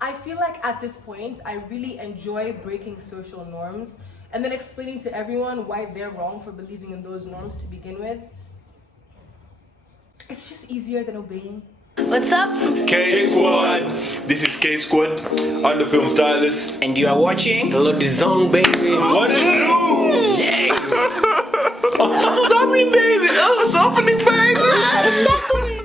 I feel like at this point, I really enjoy breaking social norms and then explaining to everyone why they're wrong for believing in those norms to begin with. It's just easier than obeying. What's up? K Squad. This is K Squad. I'm the film stylist. And you are watching Elodie Zone, baby. What it do? Yeah. What's happening, baby? Oh, it's opening, baby.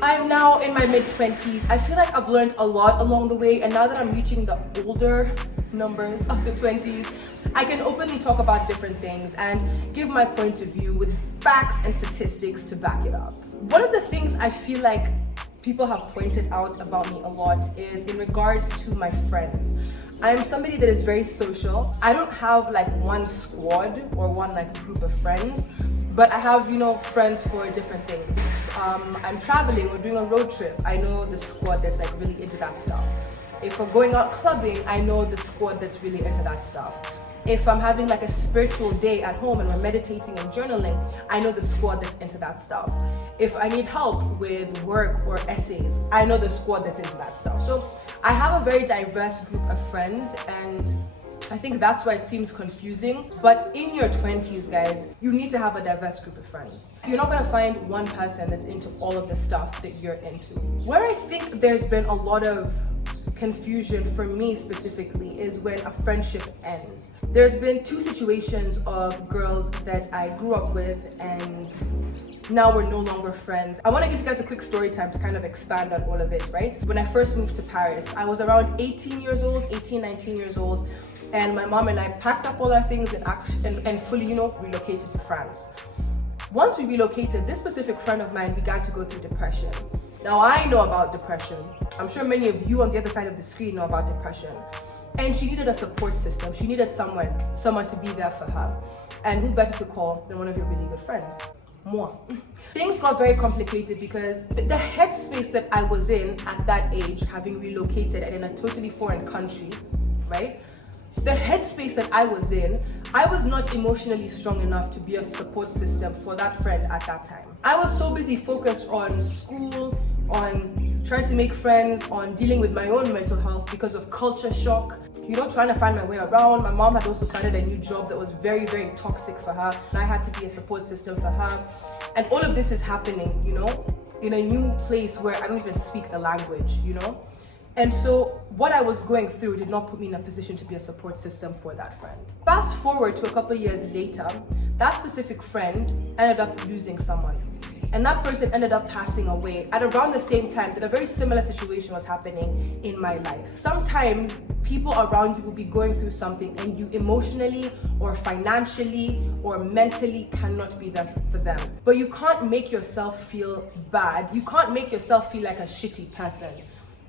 I'm now in my mid-20s. I feel like I've learned a lot along the way, and now that I'm reaching the older numbers of the 20s, I can openly talk about different things and give my point of view with facts and statistics to back it up. One of the things I feel like people have pointed out about me a lot is in regards to my friends. I'm somebody that is very social. I don't have like one squad or one like group of friends, but I have, friends for different things. I'm traveling or doing a road trip, I know the squad that's like really into that stuff. If we're going out clubbing, I know the squad that's really into that stuff. If I'm having like a spiritual day at home and we're meditating and journaling, I know the squad that's into that stuff. If I need help with work or essays, I know the squad that's into that stuff. So I have a very diverse group of friends, and I think that's why it seems confusing. But in your 20s, guys, you need to have a diverse group of friends. You're not gonna find one person that's into all of the stuff that you're into. Where I think there's been a lot of confusion for me specifically is when a friendship ends. There's been two situations of girls that I grew up with and now we're no longer friends. I want to give you guys a quick story time to kind of expand on all of it, right? When I first moved to Paris, I was around 19 years old, and my mom and I packed up all our things and fully, relocated to France. Once we relocated, this specific friend of mine began to go through depression. Now I know about depression. I'm sure many of you on the other side of the screen know about depression. And she needed a support system. She needed someone to be there for her. And who better to call than one of your really good friends? Moi. Things got very complicated because the headspace that I was in at that age, having relocated and in a totally foreign country, right? The headspace that I was in, I was not emotionally strong enough to be a support system for that friend at that time. I was so busy focused on school, on trying to make friends, on dealing with my own mental health because of culture shock, trying to find my way around. My mom had also started a new job that was very, very toxic for her, and I had to be a support system for her. And all of this is happening, in a new place where I don't even speak the language, And so what I was going through did not put me in a position to be a support system for that friend. Fast forward to a couple of years later, that specific friend ended up losing someone. And that person ended up passing away at around the same time that a very similar situation was happening in my life. Sometimes people around you will be going through something and you emotionally or financially or mentally cannot be there for them. But you can't make yourself feel bad. You can't make yourself feel like a shitty person,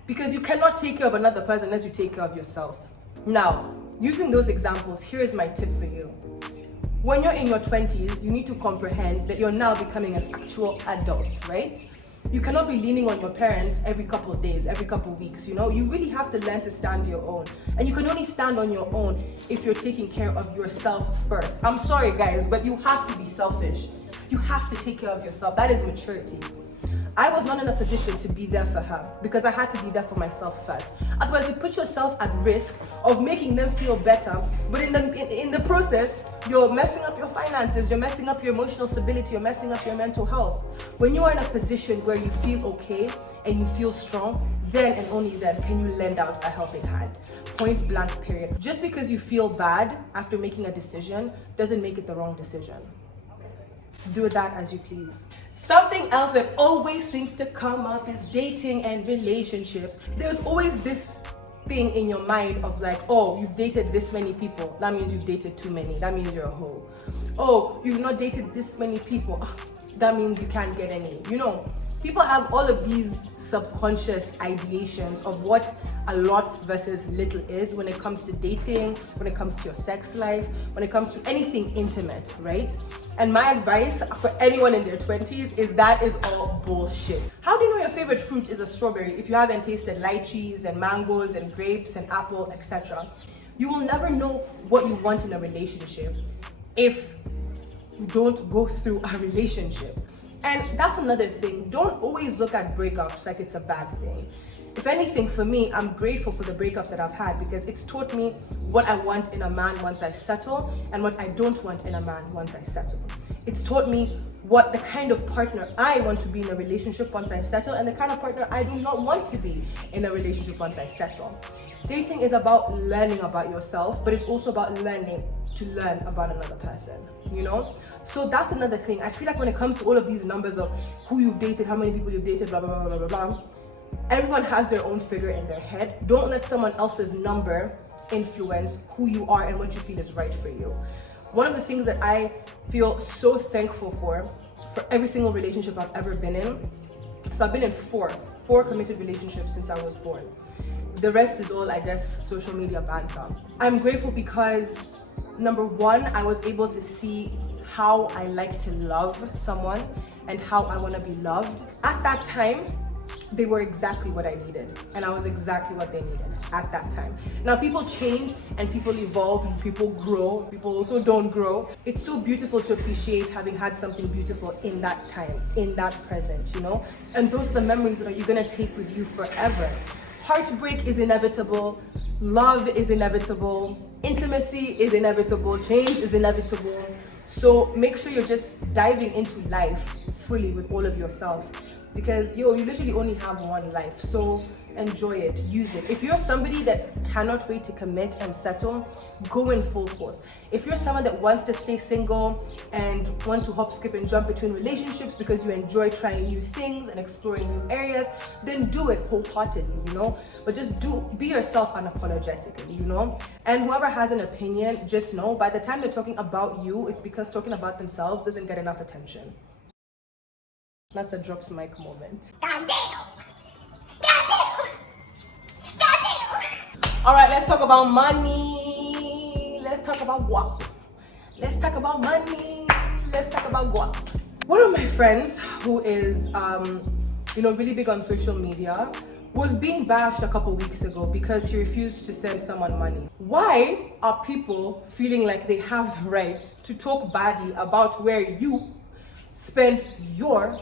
because you cannot take care of another person unless you take care of yourself. Now, using those examples, here is my tip for you. When you're in your 20s, you need to comprehend that you're now becoming an actual adult, right? You cannot be leaning on your parents every couple of days, every couple of weeks, You really have to learn to stand on your own. And you can only stand on your own if you're taking care of yourself first. I'm sorry, guys, but you have to be selfish. You have to take care of yourself. That is maturity. I was not in a position to be there for her because I had to be there for myself first. Otherwise, you put yourself at risk of making them feel better, but in the process, you're messing up your finances, you're messing up your emotional stability, you're messing up your mental health. When you are in a position where you feel okay and you feel strong, then and only then can you lend out a helping hand. Point blank, period. Just because you feel bad after making a decision doesn't make it the wrong decision. Do that as you please. Something else that always seems to come up is dating and relationships. There's always this thing in your mind of like, oh, you've dated this many people, that means you've dated too many, that means you're a hoe. Oh, you've not dated this many people, that means you can't get any. People have all of these subconscious ideations of what a lot versus little is when it comes to dating, when it comes to your sex life, when it comes to anything intimate, right? And my advice for anyone in their 20s is that is all bullshit. How do you know your favorite fruit is a strawberry if you haven't tasted lychees and mangoes and grapes and apple, etc.? You will never know what you want in a relationship if you don't go through a relationship. And that's another thing. Don't always look at breakups like it's a bad thing. If anything, for me, I'm grateful for the breakups that I've had because it's taught me what I want in a man once I settle and what I don't want in a man once I settle. It's taught me what the kind of partner I want to be in a relationship once I settle and the kind of partner I do not want to be in a relationship once I settle. Dating is about learning about yourself, but it's also about learning to learn about another person, you know? So that's another thing. I feel like when it comes to all of these numbers of who you've dated, how many people you've dated, blah, blah, blah, blah, blah, blah, everyone has their own figure in their head. Don't let someone else's number influence who you are and what you feel is right for you. One of the things that I feel so thankful for every single relationship I've ever been in, so I've been in four committed relationships since I was born. The rest is all, I guess, social media banter. I'm grateful because, number one, I was able to see how I like to love someone and how I want to be loved. At that time, they were exactly what I needed, and I was exactly what they needed at that time. Now, people change and people evolve and people grow. People also don't grow. It's so beautiful to appreciate having had something beautiful in that time, in that present, you know? And those are the memories that you're gonna take with you forever. Heartbreak is inevitable. Love is inevitable. Intimacy is inevitable. Change is inevitable. So make sure you're just diving into life fully with all of yourself. Because you literally only have one life, so enjoy it, use it. If you're somebody that cannot wait to commit and settle, go in full force. If you're someone that wants to stay single and want to hop, skip, and jump between relationships because you enjoy trying new things and exploring new areas, then do it wholeheartedly, you know? But just be yourself unapologetically, you know? And whoever has an opinion, just know by the time they're talking about you, it's because talking about themselves doesn't get enough attention. That's a drops mic moment. Goddamn! Goddamn! Goddamn! All right, let's talk about money. Let's talk about guap. Let's talk about money. Let's talk about guap. One of my friends who is, really big on social media was being bashed a couple weeks ago because he refused to send someone money. Why are people feeling like they have the right to talk badly about where you spend your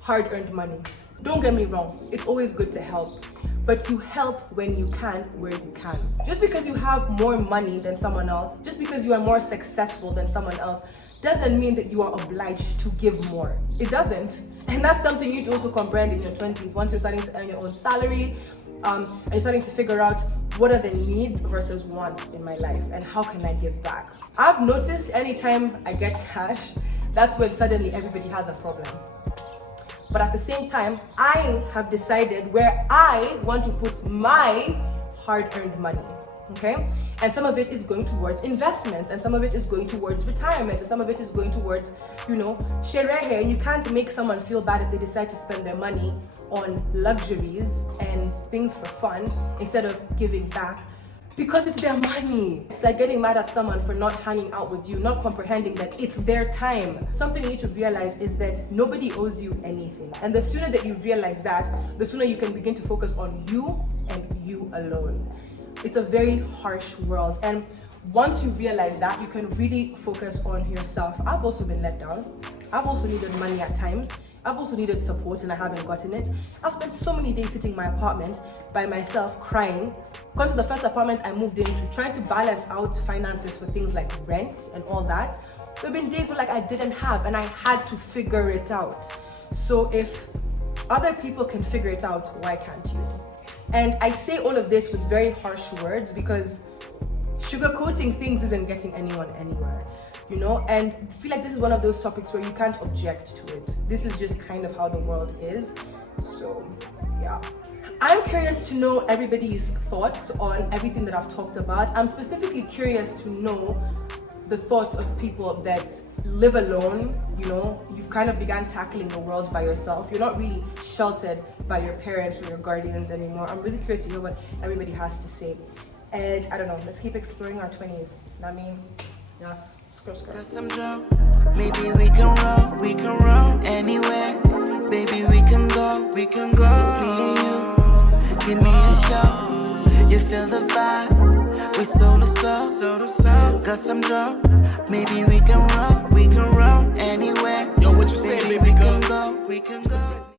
hard-earned money? Don't get me wrong, it's always good to help, but you help when you can, where you can. Just because you have more money than someone else, just because you are more successful than someone else, doesn't mean that you are obliged to give more. It doesn't. And that's something you need to also comprehend in your 20s, once you're starting to earn your own salary, and you're starting to figure out what are the needs versus wants in my life, and how can I give back. I've noticed anytime I get cash, that's when suddenly everybody has a problem. But at the same time, I have decided where I want to put my hard-earned money, okay? And some of it is going towards investments, and some of it is going towards retirement, and some of it is going towards, sherehe. And you can't make someone feel bad if they decide to spend their money on luxuries and things for fun instead of giving back. Because it's their money. It's like getting mad at someone for not hanging out with you, not comprehending that it's their time. Something you need to realize is that nobody owes you anything. And the sooner that you realize that, the sooner you can begin to focus on you and you alone. It's a very harsh world. And once you realize that, you can really focus on yourself. I've also been let down. I've also needed money at times. I've also needed support and I haven't gotten it. I've spent so many days sitting in my apartment by myself crying. Because of the first apartment I moved into, trying to balance out finances for things like rent and all that. There have been days where I didn't have and I had to figure it out. So if other people can figure it out, why can't you? And I say all of this with very harsh words because sugarcoating things isn't getting anyone anywhere. And I feel like this is one of those topics where you can't object to it. This is just kind of how the world is. So, yeah. I'm curious to know everybody's thoughts on everything that I've talked about. I'm specifically curious to know the thoughts of people that live alone. You've kind of began tackling the world by yourself. You're not really sheltered by your parents or your guardians anymore. I'm really curious to hear what everybody has to say. And I don't know, let's keep exploring our 20s. Yes, scroll. Cause I'm drunk. Maybe we can roll anywhere. Baby, we can go. It's me and you. Give me a show. You feel the vibe. We soul to soul. Cause I'm drunk. Maybe we can roll anywhere. Yo, what Baby, we can go, we can go.